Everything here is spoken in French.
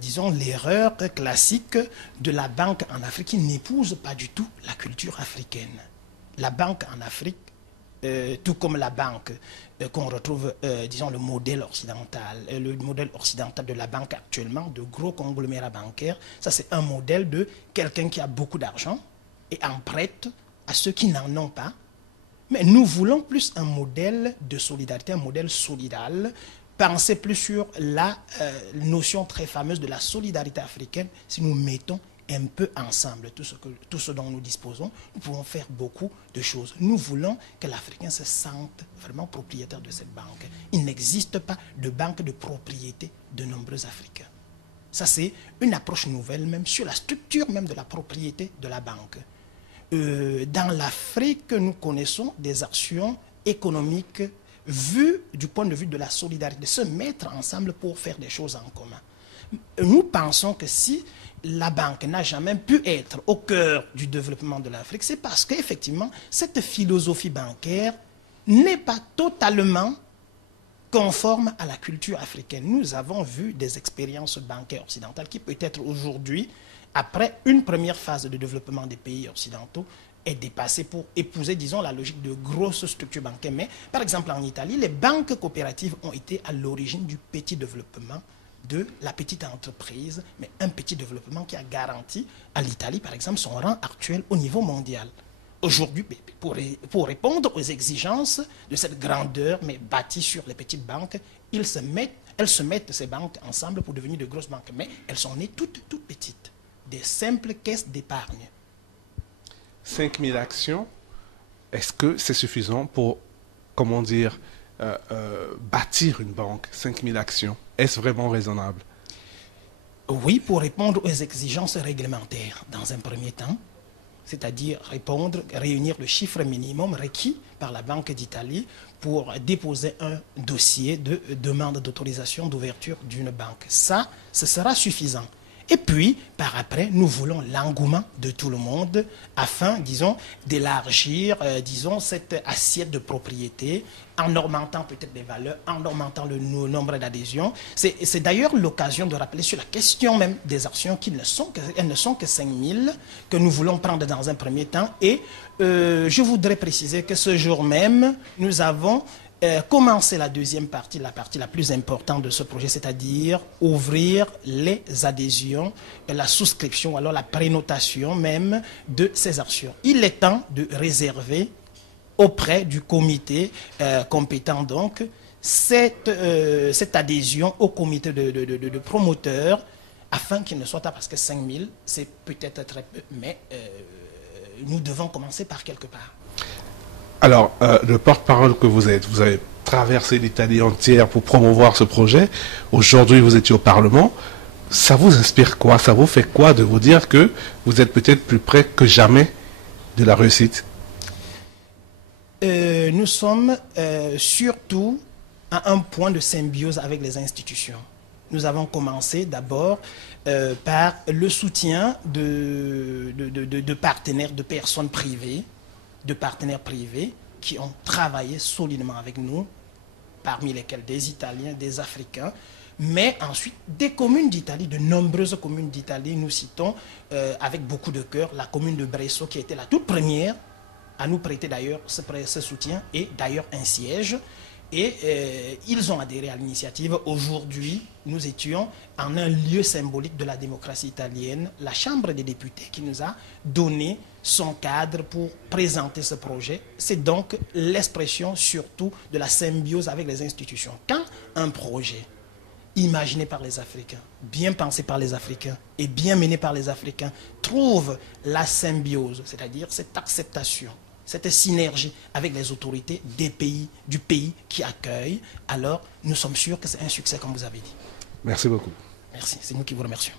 disons, l'erreur classique de la banque en Afrique qui n'épouse pas du tout la culture africaine. La banque en Afrique, tout comme la banque qu'on retrouve, disons, le modèle occidental de la banque actuellement, de gros conglomérats bancaires, ça c'est un modèle de quelqu'un qui a beaucoup d'argent et en prête à ceux qui n'en ont pas. Mais nous voulons plus un modèle de solidarité, un modèle solidaire. Pensez plus sur la notion très fameuse de la solidarité africaine. Si nous mettons un peu ensemble tout ce dont nous disposons, nous pouvons faire beaucoup de choses. Nous voulons que l'Africain se sente vraiment propriétaire de cette banque. Il n'existe pas de banque de propriété de nombreux Africains. Ça, c'est une approche nouvelle même sur la structure même de la propriété de la banque. Dans l'Afrique, nous connaissons des actions économiques vues du point de vue de la solidarité, de se mettre ensemble pour faire des choses en commun. Nous pensons que si la banque n'a jamais pu être au cœur du développement de l'Afrique, c'est parce qu'effectivement, cette philosophie bancaire n'est pas totalement conforme à la culture africaine. Nous avons vu des expériences bancaires occidentales qui peut-être aujourd'hui, après une première phase de développement des pays occidentaux, est dépassée pour épouser, disons, la logique de grosses structures bancaires. Mais, par exemple, en Italie, les banques coopératives ont été à l'origine du petit développement de la petite entreprise, mais un petit développement qui a garanti à l'Italie, par exemple, son rang actuel au niveau mondial. Aujourd'hui, pour répondre aux exigences de cette grandeur, mais bâtie sur les petites banques, elles se mettent ces banques ensemble pour devenir de grosses banques, mais elles sont nées toutes petites, des simples caisses d'épargne. 5000 actions, est-ce que c'est suffisant pour, comment dire, bâtir une banque? 5000 actions, est-ce vraiment raisonnable? Oui, pour répondre aux exigences réglementaires dans un premier temps, c'est-à-dire réunir le chiffre minimum requis par la Banque d'Italie pour déposer un dossier de demande d'autorisation d'ouverture d'une banque. Ça, ce sera suffisant. Et puis, par après, nous voulons l'engouement de tout le monde afin, disons, d'élargir, disons, cette assiette de propriété en augmentant peut-être les valeurs, en augmentant le nombre d'adhésions. C'est d'ailleurs l'occasion de rappeler sur la question même des actions elles ne sont que 5000 que nous voulons prendre dans un premier temps. Et je voudrais préciser que ce jour même, nous avons commencer la deuxième partie, la partie la plus importante de ce projet, c'est-à-dire ouvrir les adhésions, la souscription, alors la prénotation même de ces actions. Il est temps de réserver auprès du comité compétent donc cette adhésion au comité de promoteurs afin qu'il ne soit pas, parce que 5000 c'est peut-être très peu, mais nous devons commencer par quelque part. Alors, le porte-parole que vous êtes, vous avez traversé l'Italie entière pour promouvoir ce projet. Aujourd'hui, vous étiez au Parlement. Ça vous inspire quoi? Ça vous fait quoi de vous dire que vous êtes peut-être plus près que jamais de la réussite? Nous sommes surtout à un point de symbiose avec les institutions. Nous avons commencé d'abord par le soutien de partenaires, de personnes privées, de partenaires privés qui ont travaillé solidement avec nous, parmi lesquels des Italiens, des Africains, mais ensuite des communes d'Italie, de nombreuses communes d'Italie. Nous citons avec beaucoup de cœur la commune de Bresso qui a été la toute première à nous prêter d'ailleurs ce soutien et d'ailleurs un siège. Et ils ont adhéré à l'initiative. Aujourd'hui, nous étions en un lieu symbolique de la démocratie italienne, la Chambre des députés qui nous a donné son cadre pour présenter ce projet. C'est donc l'expression surtout de la symbiose avec les institutions. Quand un projet imaginé par les Africains, bien pensé par les Africains et bien mené par les Africains trouve la symbiose, c'est-à-dire cette acceptation, cette synergie avec les autorités du pays qui accueille, alors nous sommes sûrs que c'est un succès comme vous avez dit. Merci beaucoup. Merci, c'est nous qui vous remercions.